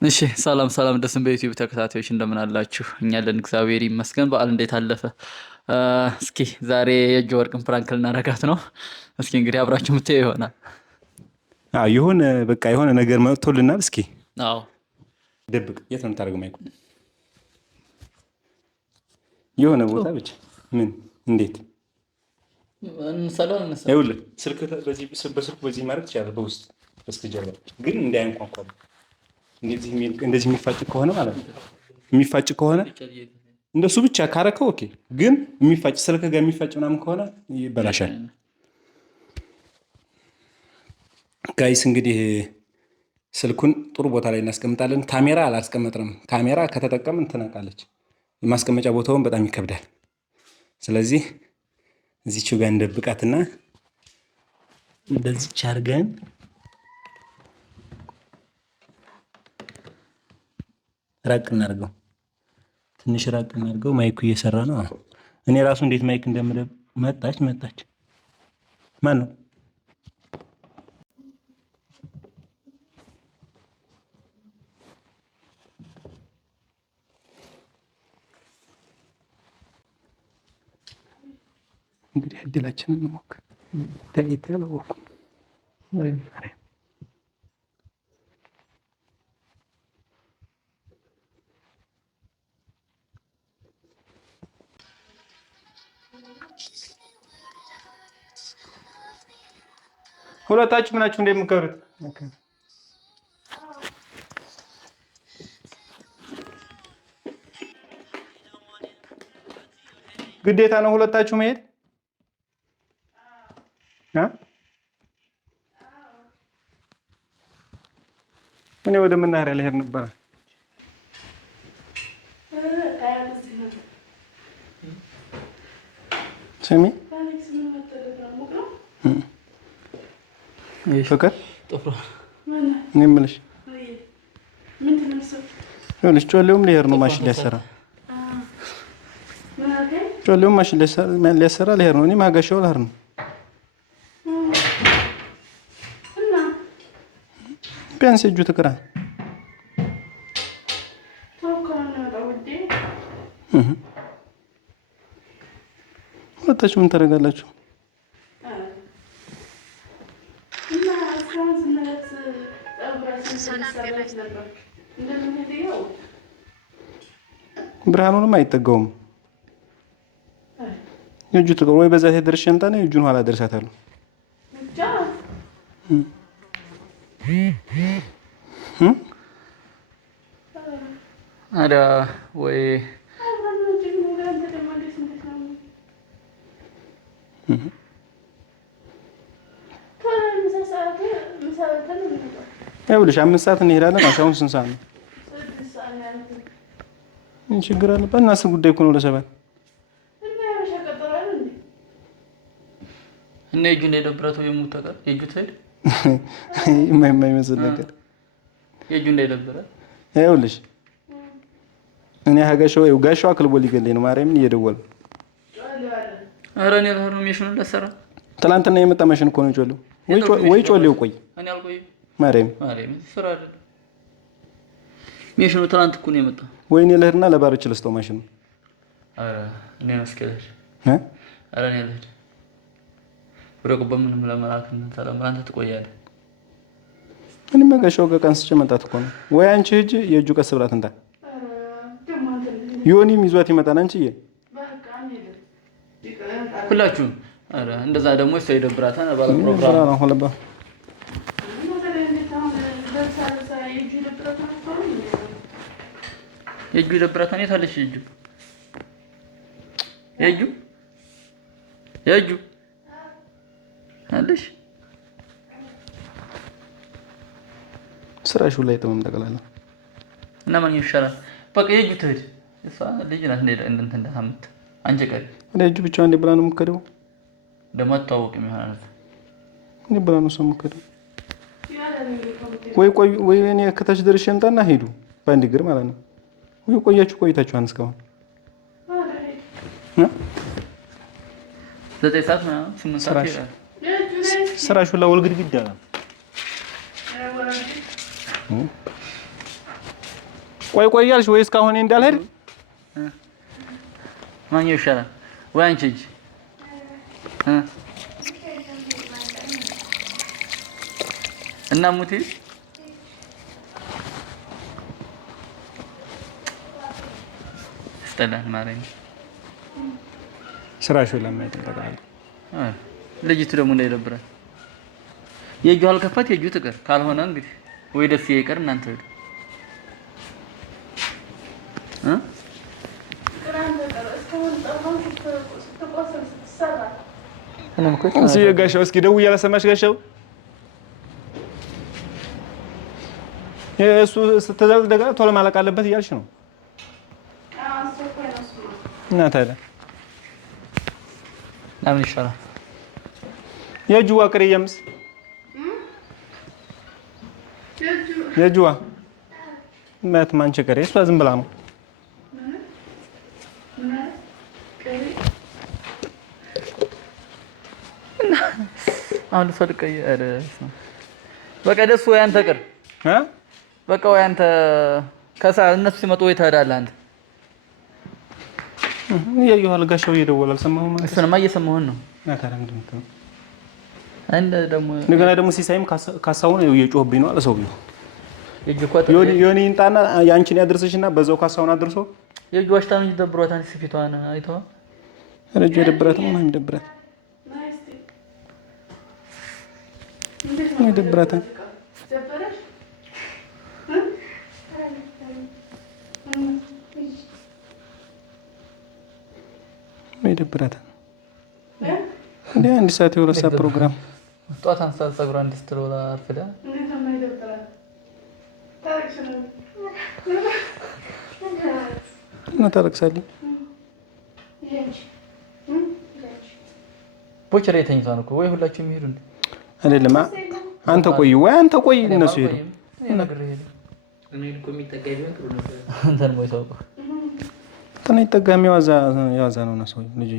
እሺ ሰላም ሰላም ደስም በዩቲዩብ ተከታታዮች እንደምን አላችሁ? እኛ አለን እግዚአብሔር ይመስገን። በዓል እንዴት አለፈ? እስኪ ዛሬ የእጅ ወርቅን ፕራንክ ልናረጋት ነው። እስኪ እንግዲህ አብራችሁ የምታዩ ይሆናል። የሆነ በቃ የሆነ ነገር መጥቶልናል። እስኪ አዎ ደብቅ። የት ነው የምታደርገው? ማይኩ የሆነ ቦታ ብቻ ምን እንዴት እንሰላም እንሰላም። ይኸውልህ ስልክ በስልኩ በዚህ ማድረግ ትችላለህ። በውስጥ በስተጀርባ ግን እንዳያንኳኳ እንደዚህ የሚፋጭ ከሆነ ማለት ነው። የሚፋጭ ከሆነ እንደሱ ብቻ ካረከው ኦኬ። ግን የሚፋጭ ስልክ ጋር የሚፋጭ ምናምን ከሆነ ይበላሻል። ጋይስ እንግዲህ ስልኩን ጥሩ ቦታ ላይ እናስቀምጣለን። ካሜራ አላስቀመጥንም። ካሜራ ከተጠቀምን ትነቃለች። የማስቀመጫ ቦታውን በጣም ይከብዳል። ስለዚህ እዚች ጋር እንደብቃትና እንደዚች አድርገን ራቅ እናድርገው። ትንሽ ራቅ እናድርገው። ማይኩ እየሰራ ነው። እኔ ራሱ እንዴት ማይክ እንደምደብ መጣች ማን ነው? እንግዲህ እድላችንን እንሞክር። ሁለታችሁ ምናችሁ እንደምትቀሩት ግዴታ ነው ሁለታችሁ መሄድ። እኔ ወደ መናኸሪያ ልሄድ ነበር። ስሚ ፍቅር እኔ የምልሽ ይኸውልሽ ጮሌውም ሊሄድ ነው ማሽን ሊያሰራ ጮሌውም ማሽን ሊያሰራ ሊሄድ ነው። እኔም አጋሻው ልሄድ ነው። ቢያንስ እጁ ትቅራ ሁለታችሁ ምን ታደርጋላችሁ? ብርሃኑንም አይጠጋውም። እጁ ትቅር ወይ በዛ ደርሼ እንጣ ነው እጁን ኋላ ደርሳታለሁ። አዳ ወይ ይኸውልሽ 5 ሰዓት እንሄዳለን። አሁን ስንት ሰዓት ነው? ምን ችግር አለ? በእናትህ ጉዳይ እኮ ነው። ለሰባት እና እጁ እንዳይደብረው የሙተቀር የእጁ ትሄድ የማይመስል ነገር የእጁ እንዳይደብረ ይኸውልሽ እኔ ጋሻው አክልቦ ሊገለኝ ነው። ማርያምን እየደወለ ኧረ እኔ ልሄድ ነው። ሚሽኑን ለሰራ ትናንትና የመጣ ማሽን እኮ ነው ጮሌው። ወይ ጮሌው ቆይ እኔ አልቆይም። ማርያም ስራ አይደለም ሚሽኑ ትናንት እኮ ነው የመጣው። ወይ እኔ ልሄድና ለባሮች ልስጠው ማሽኑ። ኧረ እኔ መስከረሽ ኧረ እኔ ልሄድ ወደ ቁባ ምንም ለመላክ ምን ሰላም አንተ ትቆያለህ። እኔማ ጋሻው ጋር ቀንስቼ መጣት እኮ ነው። ወይ አንቺ ሂጂ የእጁ ቀስ ብላት እንታ ዮኒም ይዟት ይመጣል። አንቺዬ ሁላችሁም ኧረ እንደዛ ደግሞ እሷ ይደብራታል። ባለ ፕሮግራም ነው ሆለባ የእጁ ይደብራታል። የት አለሽ የእጁ የእጁ አለሽ ስራሽ ላይ ተመም ተቀላላ እና ማን ይሻላል? በቃ የእጁ ትሄድ እሷ ልጅ ናት። እንደ እንደታምት አንቺ ቀሪ ወደ እጁ ብቻ እንደ ብላ ነው የምትከደው። ደግሞ አታውቅም ይሆናል እንደ ብላ ነው ሰው የምትከደው። ወይ እኔ ከታች ደርሼ እምጣና ሄዱ በአንድ እግር ማለት ነው። ወይ ቆይታችኋል እስካሁን 9 ሰዓት ምናምን 8 ሰዓት ይላል። ስራሽ ሁላ ወልግድግዳ ነው። ቆይ እያልሽ ወይስ ካሁን እንዳልሄድ ማን ይሻላል ወይ አንቺ እጅ እና ሙቲ استلان مارين ስራሽ ለምን ይተጠቃል ልጅቱ ደግሞ እንዳይደብራት የጁ አልከፈት የጁ ትቀር ካልሆነ እንግዲህ ወይ ደስ ይቀር እናንተ ሄዱ እዚህ ጋሻው እስኪ ደውዬ አላሰማሽ ጋሻው እሱ ስትዘል ደጋ ቶሎ ማለቅ አለበት እያልሽ ነው እና ታዲያ ለምን ይሻላል የጁዋ ቅርየምስ የጁዋ ማት ማንቸ ቀረ እሷ ዝም ብላ ነው አሁን ሰልቀይ አረስ በቃ ደስ ወይ አንተ ቅር በቃ ወይ አንተ ከሳ እነሱ ሲመጡ ወይ ትሄዳለህ አንተ ያየው አልጋሻው እየደወለ አልሰማሁም ማለት እሱንማ እየሰማሁን ነው ታዲያ ምንድን ነው አንድ ደግሞ እንደገና ደግሞ ሲሳይም ካሳውን እየጮህብኝ ነው አለ ሰውዬው የጁኮት ዮኒ እንጣና ያንቺን ያድርስሽና በዛው ካሳውን አድርሶ የጁ ዋሽታም ይደብሯታል ሲፊቷን አይተዋ ረጁ የደብራት ነው የሚደብራት ይደብራታ ይደብራታ እንዴ አንድ ሰዓት የሁለት ሰዓት ፕሮግራም ጧት አንሳ ፀጉሯ እንድትሮላ አርፍዳ እና ታለቅሳለች ቦቸሬ ተኝቷል እኮ ወይ ሁላችሁ የሚሄዱ እንዴ አይደለም አንተ ቆይ ወይ አንተ ቆይ እነሱ ሄዱ እኔ እኮ የሚጠጋኝ ነው ጥሩ ነበር አንተን ወይ ሰው ተነይ ተጋሚ ያዛ ነው ነው ሰው ልጅ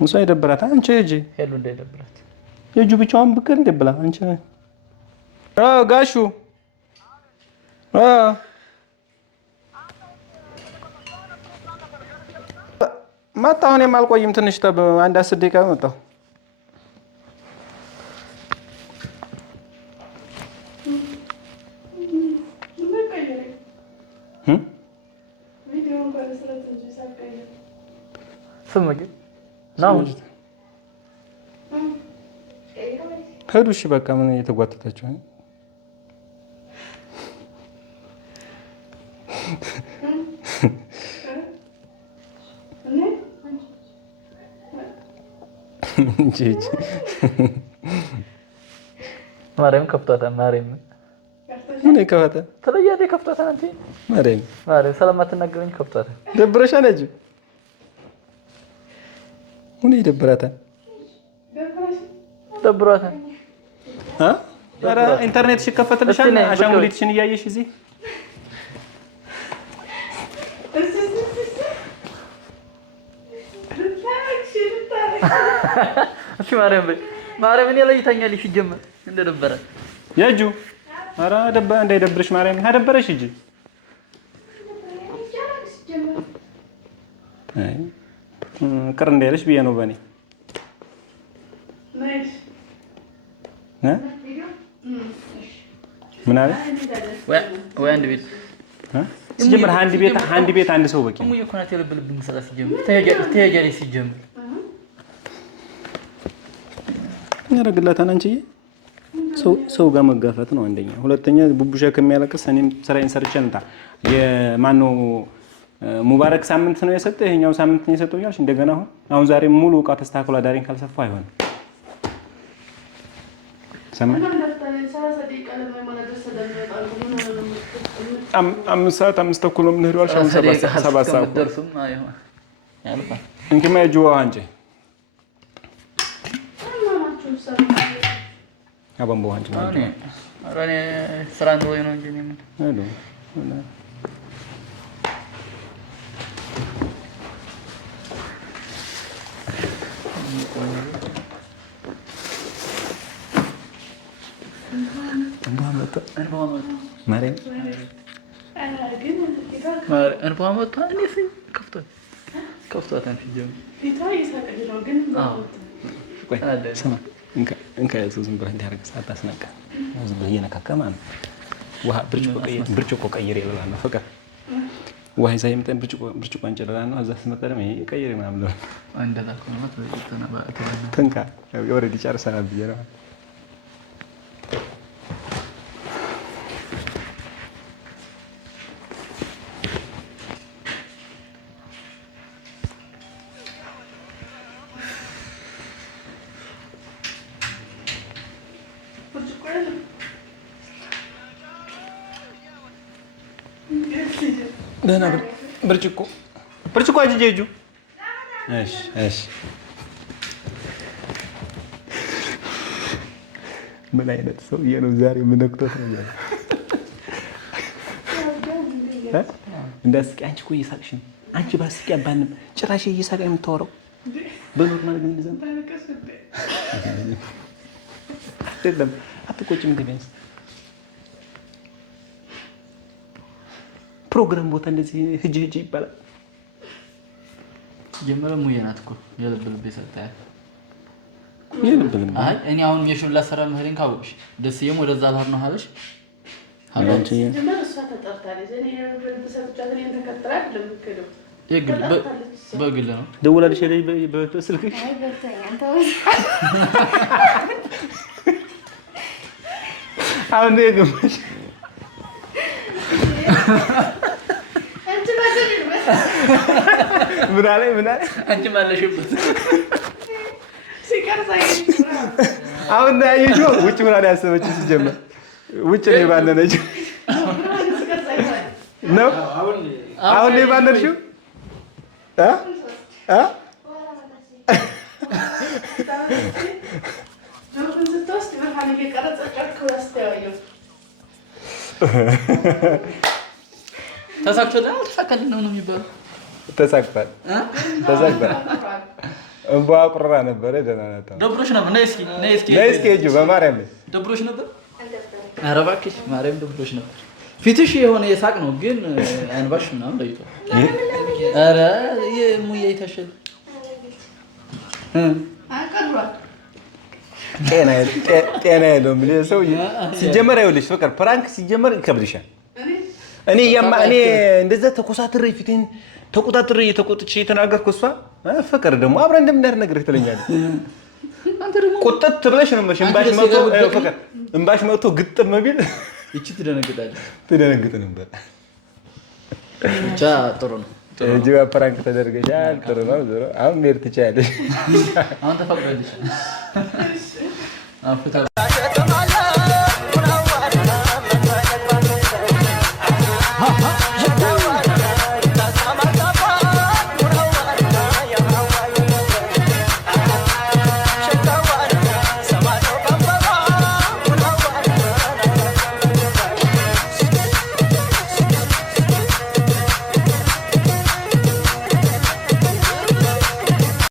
ሙሳ ይደብራት አንቺ ሂጂ ሄሉ እንዳይደብራት የጁ ብቻዋን ብቅ እንደብላ አንቺ ጋሹ መጣሁ እኔም አልቆይም ትንሽ አንድ 10 ደቂቃ መጣሁ ስመኝ ነው ሄዱ እሺ በቃ ምን እየተጓተታችሁ ማርያም ከፍቷታል ማርያም ምን ከፈተ ተለያደ ከፍቷታል አንተ ማርያም ሰላማትናገረኝ ከፍቷታል ደብረሻ ነጅ ምን ይደብራታል ደብሯታል ኧረ ኢንተርኔት ሲከፈትልሻል አሻንጉሊትሽን እያየሽ እዚህ እሺ ማርያም እኔ ላይ ይተኛልሽ ጀመር እንደደበረ ያጁ ኧረ እንዳይደብርሽ ማርያም ታደበረሽ እጂ አይ ቅር እንዳይልሽ ብዬ ነው በኔ ምን አለ ወይ አንድ ቤት ሲጀምር አንድ ቤት አንድ ሰው በቂ ነው የኮናት የለብልብኝ መስራት ሲጀምር ተያያሪ ሲጀምር ያረግላታን አንቺዬ ሰው ጋር መጋፈጥ ነው አንደኛ ሁለተኛ ቡቡሻ ከሚያለቅስ እኔም ስራዬን ሰርቼ እንታ የማነው ሙባረክ ሳምንት ነው የሰጠው ይሄኛው ሳምንት ነው የሰጠው ያልሽ እንደገና አሁን ዛሬ ሙሉ ዕቃ ተስተካክሎ ዳሪን ካልሰፋ አይሆንም ሰማን አምስት ሰዓት አምስት ተኩል ነው የምንሄደው አልሻም ሰባት ሰዓት ደርሱም አይሆን ያልፋ እንኪማ የጁዋ አንቺ አባም በዋንጭ ነው አራኔ ስራ እንደው ነው እንጂ ነው አይዶ ማርያም እንባ መጣ። እኔ ከፍቷታል ስማ እንካ ያዘው ዝም ብለህ እንዲያደርግ ሳታስነቃ ዝም ብለህ እየነካካ ማለት ነው። ውሃ ብርጭቆ ቀይር ይላል ነው ፍቅር ውሃ ይዛ የምጠን ብርጭቆ አንጨለላ ነው። እዛ ስትመጣ ደግሞ ይሄ ቀይር ምናምን ነው እንደዛ ከሆነ ትንካ ኦልሬዲ ጨርሰናል ብዬ ነው። ደህና ብርጭቆ አጅ እሺ ምን አይነት ሰውዬ ነው ዛሬ? ምን ነክቶት ነው ያለው? እንዳስቂ አንቺ እኮ እየሳቅሽ ነው። አንቺ ባስቂ አባንም ጭራሽ እየሳቀ የምታወራው በኖርማል ግን እንደዛ አይደለም። አትቆጭም እንደ ቢያንስ ፕሮግራም ቦታ እንደዚህ ህጅ ይባላል። ጀመረ ሙዬ ናት እኮ የልብ ልብ የሰጠህ የልብ ልብ። አይ እኔ አሁን የሹላ ሰራ መሄድን ካወቅሽ ደስዬም ወደዛ ባህር ነው አለሽ። አንቺ ጀመረ እሷ ተጠርታለች። እኔ የልብ ሰጥቻት እኔን ተከትላ ለምከደው በግል ነው ደውላለሽ በስልክሽ? አይ በልተኛ አንተ አሁን ነው የገባሽ? ምን አለ አንቺ ማለሽበት አሁን ነው ያየሽው? ውጭ ምን አለ ያሰበችው? ሲጀመር ውጭ ነው የባነነችው ነው። አሁን ነው የባነነችው ተሳክቶልናል። ተሳካልን ነው የሚባለው። ተሳክቷል። እንቧ ቁራ ነበረ። ደህና ናት። ደብሮሽ ነበር። ነይ እስኪ ሂጂ በማርያም ላይ ደብሮሽ ነበር። ኧረ እባክሽ ማርያም ደብሮሽ ነበር። ፊትሽ የሆነ የሳቅ ነው ግን አንባሽ ምናምን ለይቷል። ኧረ ሙዬ ይተሽል ጤና የለውም ሰው ሲጀመር። ይኸውልሽ ፍቅር ፕራንክ ሲጀመር ይከብድሻል። እኔ እንደዛ ተኮሳትሬ ፊቴን ተቆጣጥሬ ተቆጥቼ የተናገርኩ እሷ ፍቅር ደግሞ አብረን እንደምናደር ነገር ትለኛለች። ቁጥጥ ብለሽ ነው እምባሽ መጥቶ ግጥም ቢል ይቺ ትደነግጣለች። ትደነግጥ ነበር። ብቻ ጥሩ ነው። እጅግ ፕራንክ ተደርገሻል። ጥሩ ነው። ዞሮ አሁን መሄድ ትችያለሽ። አሁን ተፈቅዶልሽ Yeah.